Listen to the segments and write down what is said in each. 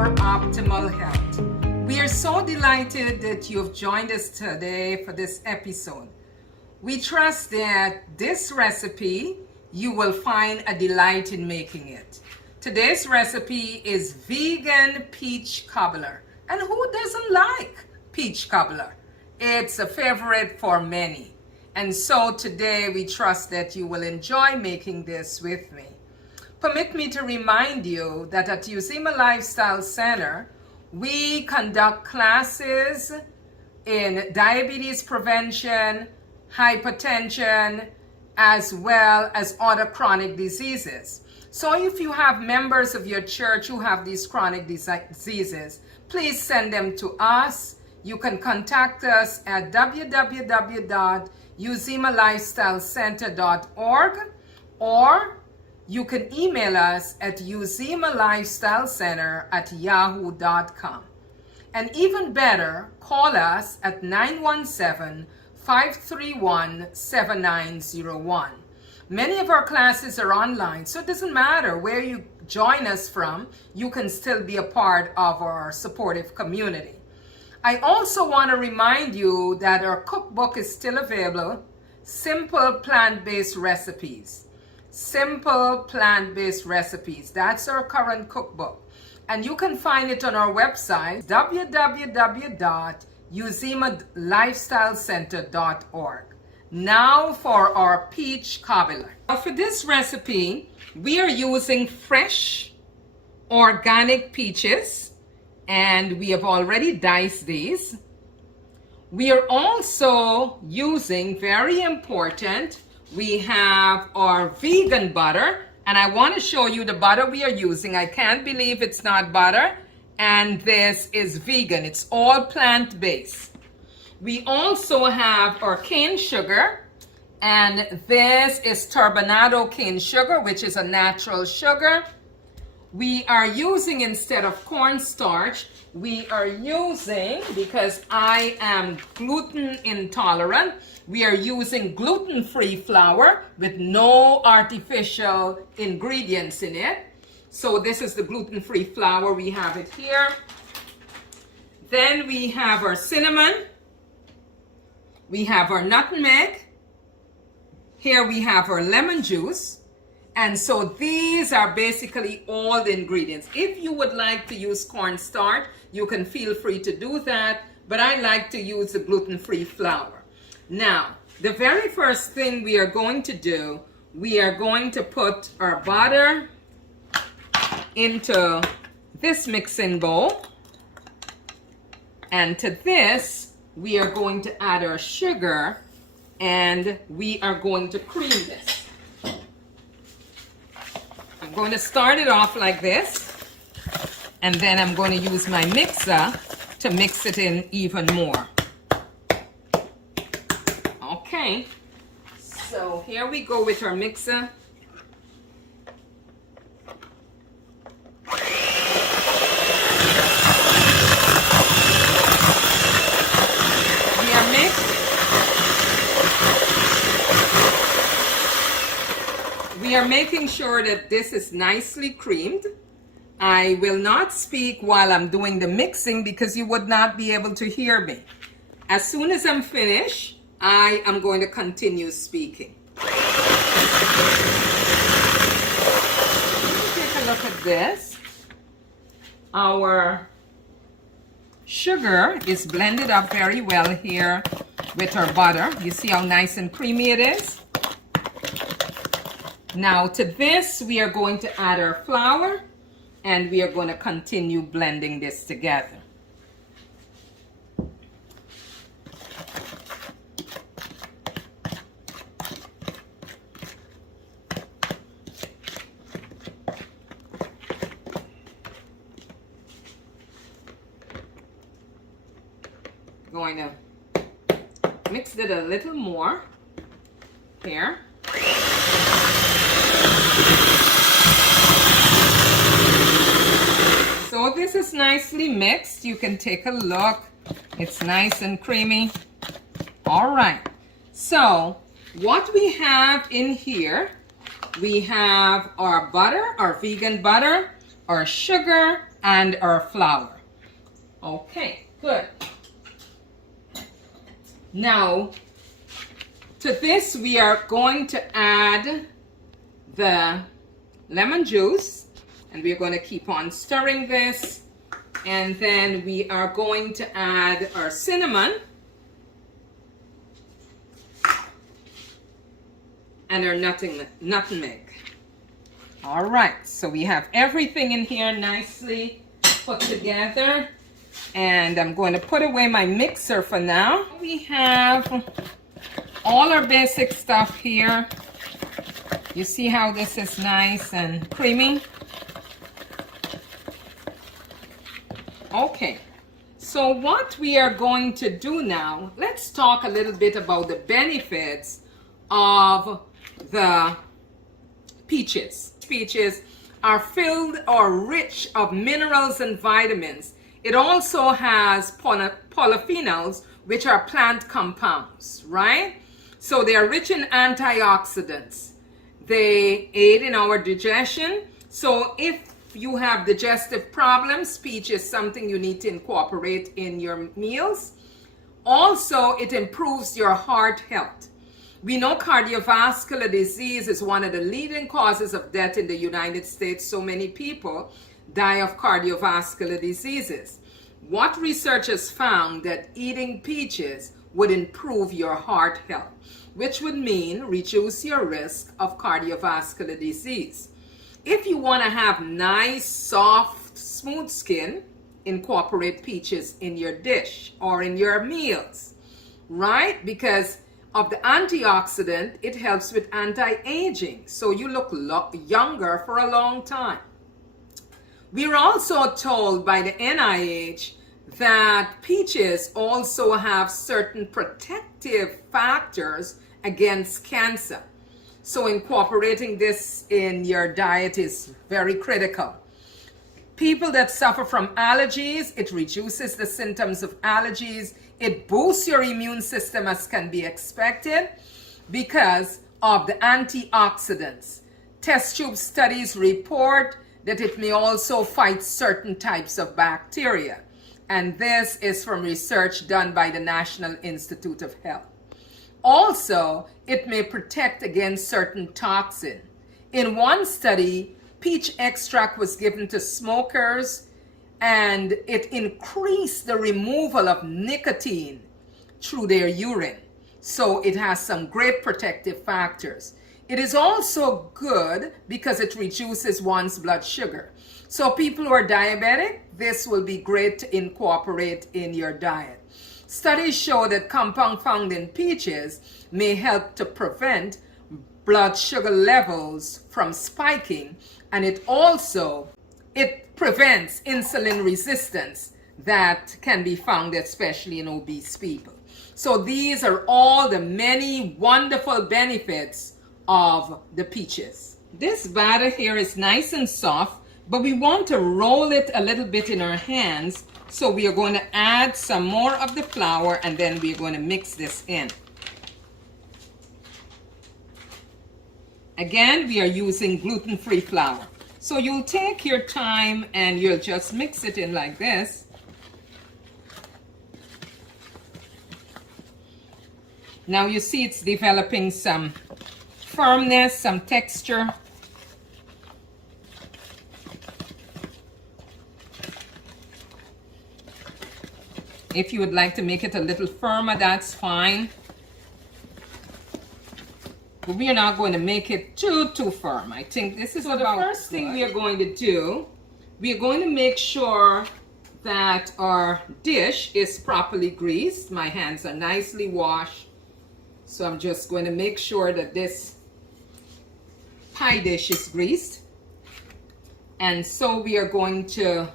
for optimal health. We are so delighted that you have joined us today for this episode. We trust that this recipe you will find a delight in making it. Today's recipe is vegan peach cobbler. And who doesn't like peach cobbler? It's a favorite for many. And so today we trust that you will enjoy making this with me. Permit me to remind you that at Uzima Lifestyle Center, we conduct classes in diabetes prevention, hypertension, as well as other chronic diseases. So if you have members of your church who have these chronic diseases, please send them to us. You can contact us at www.uzimalifestylecenter.org, or you can email us at uzimalifestylecenter@yahoo.com. And even better, call us at 917-531-7901. Many of our classes are online, so it doesn't matter where you join us from, you can still be a part of our supportive community. I also want to remind you that our cookbook is still available, Simple Plant-Based Recipes. Simple Plant-Based Recipes. That's our current cookbook. And you can find it on our website, www.uzimalifestylecenter.org. Now for our peach cobbler. Now for this recipe, we are using fresh organic peaches, and we have already diced these. We are also using, very important, we have our vegan butter, and I want to show you the butter we are using. I can't believe it's not butter, and this is vegan. It's all plant-based. We also have our cane sugar, and this is turbinado cane sugar, which is a natural sugar. We are using, instead of cornstarch, we are using, because I am gluten intolerant, we are using gluten-free flour with no artificial ingredients in it. So this is the gluten-free flour. We have it here. Then we have our cinnamon. We have our nutmeg. Here we have our lemon juice. And so these are basically all the ingredients. If you would like to use cornstarch, you can feel free to do that, but I like to use the gluten-free flour. Now, the very first thing we are going to do, we are going to put our butter into this mixing bowl. And to this, we are going to add our sugar, and we are going to cream this. I'm going to start it off like this, and then I'm going to use my mixer to mix it in even more. Okay, so here we go with our mixer. We are making sure that this is nicely creamed. I will not speak while I'm doing the mixing because you would not be able to hear me. As soon as I'm finished, I am going to continue speaking. Take a look at this. Our sugar is blended up very well here with our butter. You see how nice and creamy it is? Now to this, we are going to add our flour, and we are going to continue blending this together. Going to mix it a little more here. So this is nicely mixed. You can take a look. It's nice and creamy. All right. So what we have in here, we have our butter, our vegan butter, our sugar, and our flour. Okay, good. Now, to this we are going to add the lemon juice, and we're going to keep on stirring this. And then we are going to add our cinnamon and our nutmeg. All right, so we have everything in here nicely put together, and I'm going to put away my mixer for now. We have all our basic stuff here. You see how this is nice and creamy? Okay, so what we are going to do now, let's talk a little bit about the benefits of the peaches. Peaches are filled or rich of minerals and vitamins. It also has polyphenols, which are plant compounds, right? So they are rich in antioxidants. They aid in our digestion. So if you have digestive problems, peach is something you need to incorporate in your meals. Also, it improves your heart health. We know cardiovascular disease is one of the leading causes of death in the United States. So many people die of cardiovascular diseases. What researchers found that eating peaches would improve your heart health, which would mean reduce your risk of cardiovascular disease. If you want to have nice, soft, smooth skin, incorporate peaches in your dish or in your meals, right? Because of the antioxidant, it helps with anti-aging, so you look younger for a long time. We're also told by the NIH that peaches also have certain protective factors against cancer. So incorporating this in your diet is very critical. People that suffer from allergies, it reduces the symptoms of allergies. It boosts your immune system as can be expected because of the antioxidants. Test tube studies report that it may also fight certain types of bacteria. And this is from research done by the National Institute of Health. Also, it may protect against certain toxins. In one study, peach extract was given to smokers, and it increased the removal of nicotine through their urine. So it has some great protective factors. It is also good because it reduces one's blood sugar. So people who are diabetic, this will be great to incorporate in your diet. Studies show that compound found in peaches may help to prevent blood sugar levels from spiking, and it prevents insulin resistance that can be found especially in obese people. So these are all the many wonderful benefits of the peaches. This batter here is nice and soft, but we want to roll it a little bit in our hands. So we are going to add some more of the flour, and then we're going to mix this in. Again, we are using gluten-free flour. So you'll take your time and you'll just mix it in like this. Now you see it's developing some firmness, some texture. If you would like to make it a little firmer, that's fine. But we are not going to make it too firm. I think this is what the first thing we are going to do. We are going to make sure that our dish is properly greased. My hands are nicely washed. So I'm just going to make sure that this pie dish is greased. And so we are going to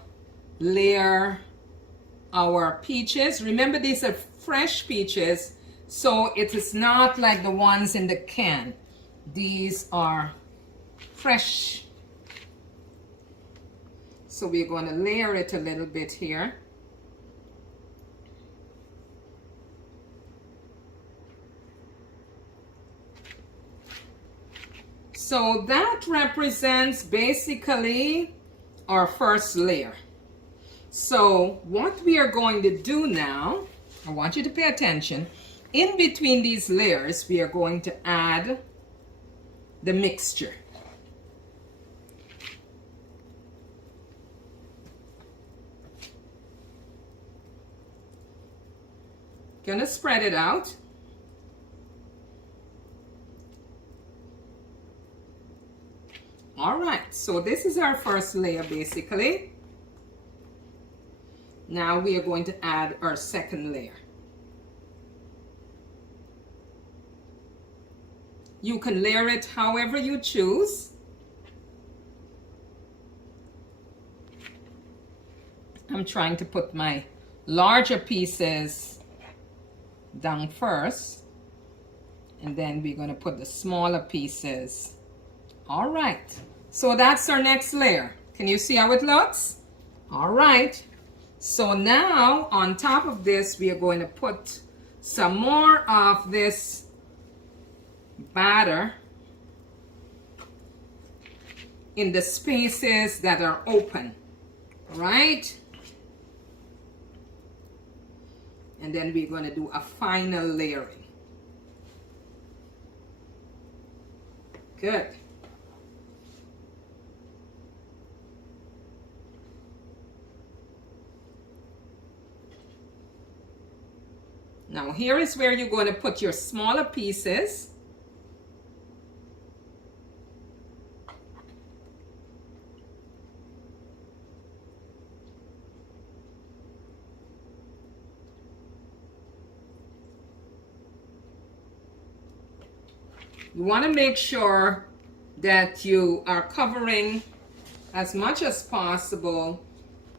layer our peaches. Remember, these are fresh peaches, so it is not like the ones in the can. These are fresh. So we're going to layer it a little bit here. So that represents basically our first layer. So what we are going to do now, I want you to pay attention. In between these layers, we are going to add the mixture. Gonna spread it out. All right, so this is our first layer basically. Now we are going to add our second layer. You can layer it however you choose. I'm trying to put my larger pieces down first, and then we're going to put the smaller pieces. All right, so that's our next layer. Can you see how it looks? All right, so now on top of this, we are going to put some more of this batter in the spaces that are open, right? And then we're going to do a final layering. Good. Now here is where you're going to put your smaller pieces. You want to make sure that you are covering as much as possible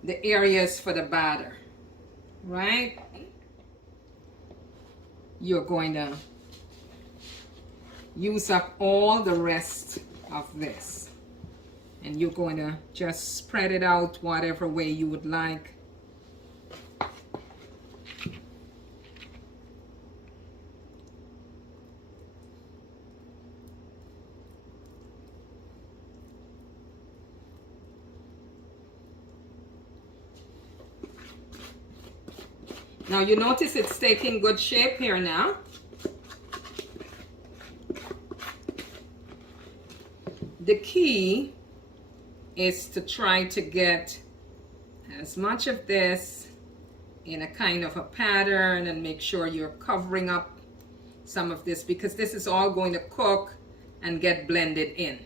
the areas for the batter, right? You're going to use up all the rest of this, and you're going to just spread it out whatever way you would like. Now you notice it's taking good shape here now. The key is to try to get as much of this in a kind of a pattern and make sure you're covering up some of this, because this is all going to cook and get blended in.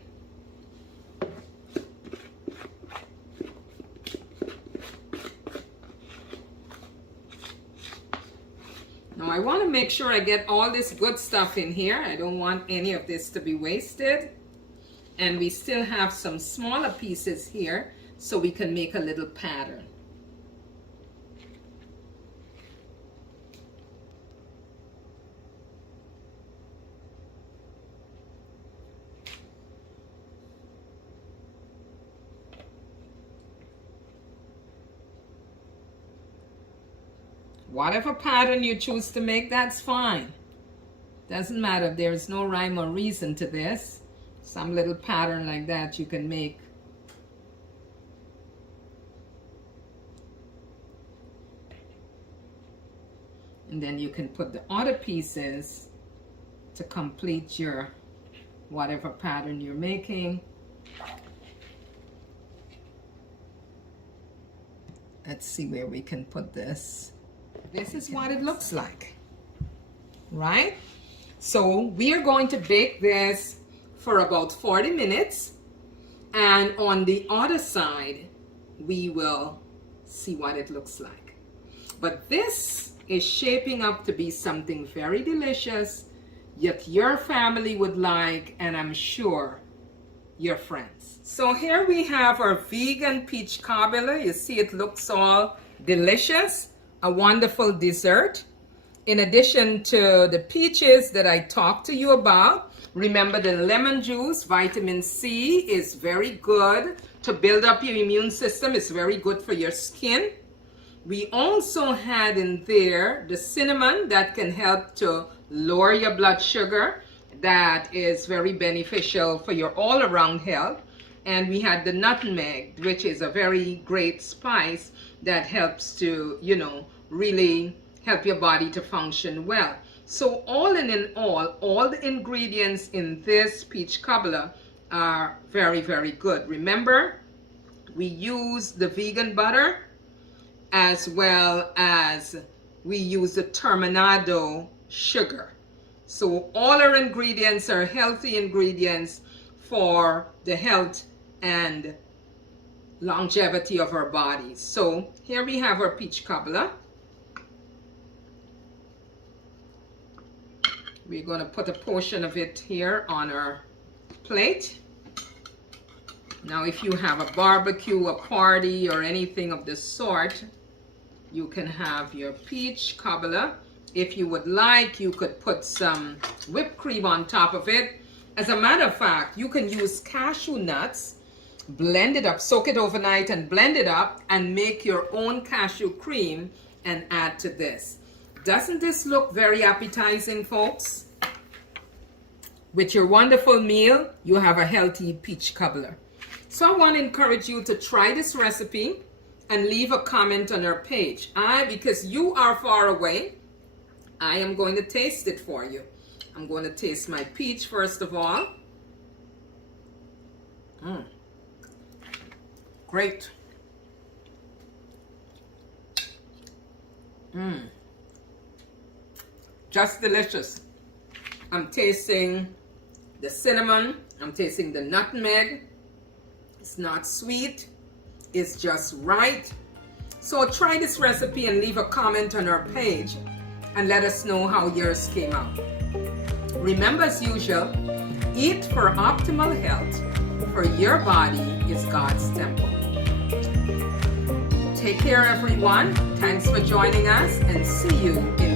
Now I want to make sure I get all this good stuff in here. I don't want any of this to be wasted. And we still have some smaller pieces here so we can make a little pattern. Whatever pattern you choose to make, that's fine. Doesn't matter. There is no rhyme or reason to this. Some little pattern like that you can make. And then you can put the other pieces to complete your whatever pattern you're making. Let's see where we can put this. This is what it looks like, right? So we are going to bake this for about 40 minutes. And on the other side, we will see what it looks like. But this is shaping up to be something very delicious, yet your family would like, and I'm sure your friends. So here we have our vegan peach cobbler. You see it looks all delicious. A wonderful dessert. In addition to the peaches that I talked to you about, remember the lemon juice, vitamin C is very good to build up your immune system. It's very good for your skin. We also had in there the cinnamon that can help to lower your blood sugar. That is very beneficial for your all-around health. And we had the nutmeg, which is a very great spice that helps to, you know, really help your body to function well. So all in all the ingredients in this peach cobbler are very, very good. Remember, we use the vegan butter as well as we use the terminado sugar. So all our ingredients are healthy ingredients for the health and longevity of our bodies. So here we have our peach cobbler. We're going to put a portion of it here on our plate. Now if you have a barbecue, a party, or anything of the sort, you can have your peach cobbler. If you would like, you could put some whipped cream on top of it. As a matter of fact, you can use cashew nuts, blend it up, soak it overnight and blend it up and make your own cashew cream and add to this. Doesn't this look very appetizing, folks? With your wonderful meal, you have a healthy peach cobbler. So I want to encourage you to try this recipe and leave a comment on our page. Because you are far away, I am going to taste it for you. I'm going to taste my peach first of all. Great. Just delicious. I'm tasting the cinnamon. I'm tasting the nutmeg. It's not sweet. It's just right. So try this recipe and leave a comment on our page and let us know how yours came out. Remember, as usual, eat for optimal health, for your body is God's temple. Take care, everyone. Thanks for joining us, and see you in